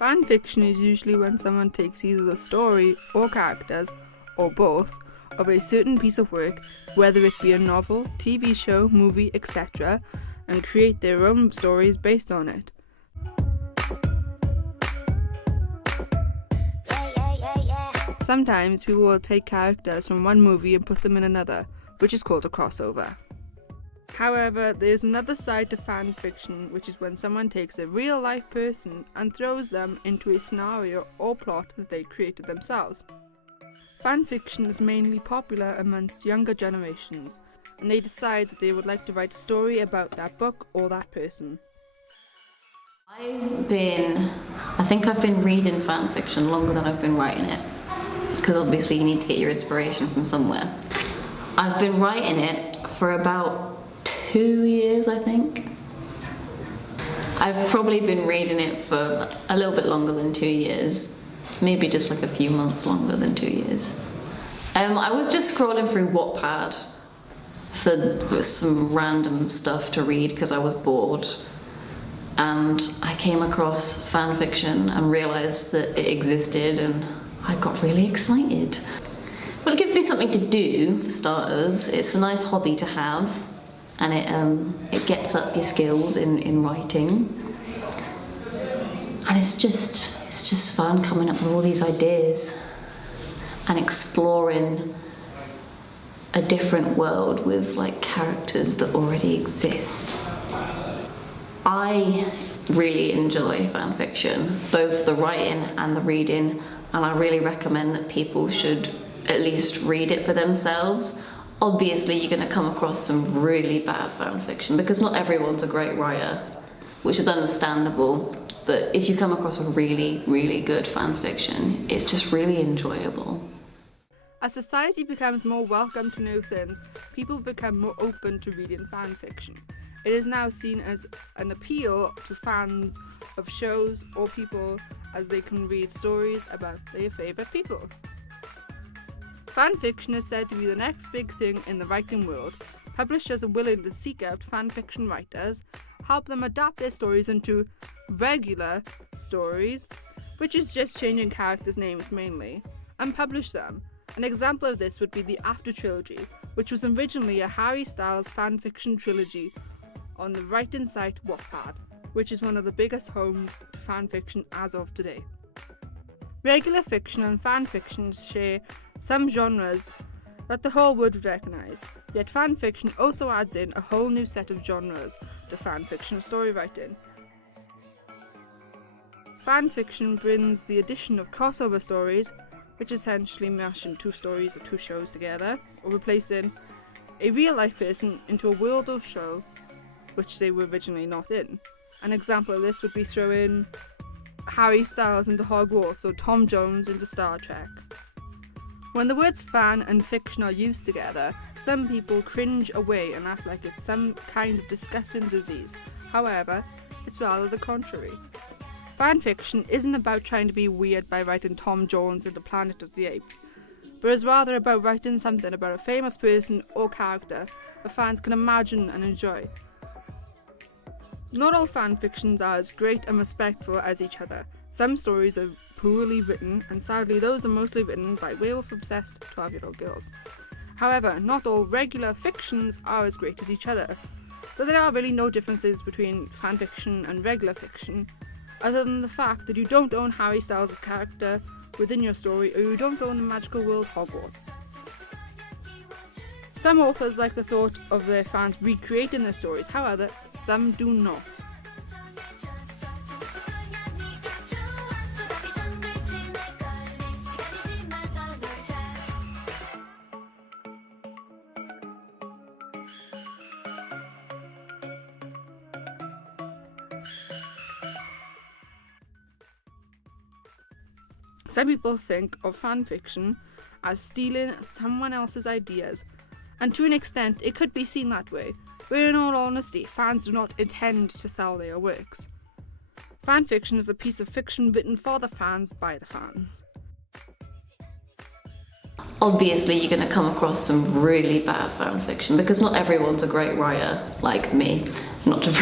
Fan fiction is usually when someone takes either the story or characters, or both, of a certain piece of work, whether it be a novel, TV show, movie, etc., and create their own stories based on it. Sometimes people will take characters from one movie and put them in another, which is called a crossover. However, there is another side to fan fiction, which is when someone takes a real-life person and throws them into a scenario or plot that they created themselves. Fan fiction is mainly popular amongst younger generations, and they decide that they would like to write a story about that book or that person. I think I've been reading fan fiction longer than I've been writing it, because obviously you need to get your inspiration from somewhere. I've been writing it for about 2 years, I think. I've probably been reading it for a little bit longer than 2 years, maybe just like a few months longer than 2 years. I was just scrolling through Wattpad for some random stuff to read because I was bored, and I came across fan fiction and realised that it existed, and I got really excited. Well, it gives me something to do, for starters. It's a nice hobby to have, and it gets up your skills in writing. And it's just fun coming up with all these ideas and exploring a different world with like characters that already exist. I really enjoy fan fiction, both the writing and the reading, and I really recommend that people should at least read it for themselves. Obviously, you're going to come across some really bad fan fiction because not everyone's a great writer, which is understandable. But if you come across a really, really good fan fiction, it's just really enjoyable. As society becomes more welcome to new things, people become more open to reading fan fiction. It is now seen as an appeal to fans of shows or people, as they can read stories about their favourite people. Fan fiction is said to be the next big thing in the writing world. Publishers are willing to seek out fan fiction writers, help them adapt their stories into regular stories, which is just changing characters' names mainly, and publish them. An example of this would be the After trilogy, which was originally a Harry Styles fan fiction trilogy on the writing site Wattpad, which is one of the biggest homes to fan fiction as of today. Regular fiction and fan fiction share some genres that the whole world would recognise, yet fan fiction also adds in a whole new set of genres to fan fiction story writing. Fan fiction brings the addition of crossover stories, which essentially mashing two stories or two shows together, or replacing a real-life person into a world or show which they were originally not in. An example of this would be throwing Harry Styles into Hogwarts or Tom Jones into Star Trek. When the words fan and fiction are used together, some people cringe away and act like it's some kind of disgusting disease. However, it's rather the contrary. Fan fiction isn't about trying to be weird by writing Tom Jones into Planet of the Apes, but is rather about writing something about a famous person or character that fans can imagine and enjoy. Not all fan fictions are as great and respectful as each other. Some stories are poorly written, and sadly those are mostly written by werewolf-obsessed 12-year-old girls. However, not all regular fictions are as great as each other, so there are really no differences between fan fiction and regular fiction, other than the fact that you don't own Harry Styles' character within your story, or you don't own the magical world Hogwarts. Some authors like the thought of their fans recreating their stories, however, some do not. Some people think of fan fiction as stealing someone else's ideas, and to an extent it could be seen that way, but in all honesty, fans do not intend to sell their works. Fan fiction is a piece of fiction written for the fans by the fans. Obviously, you're going to come across some really bad fan fiction because not everyone's a great writer like me. Not to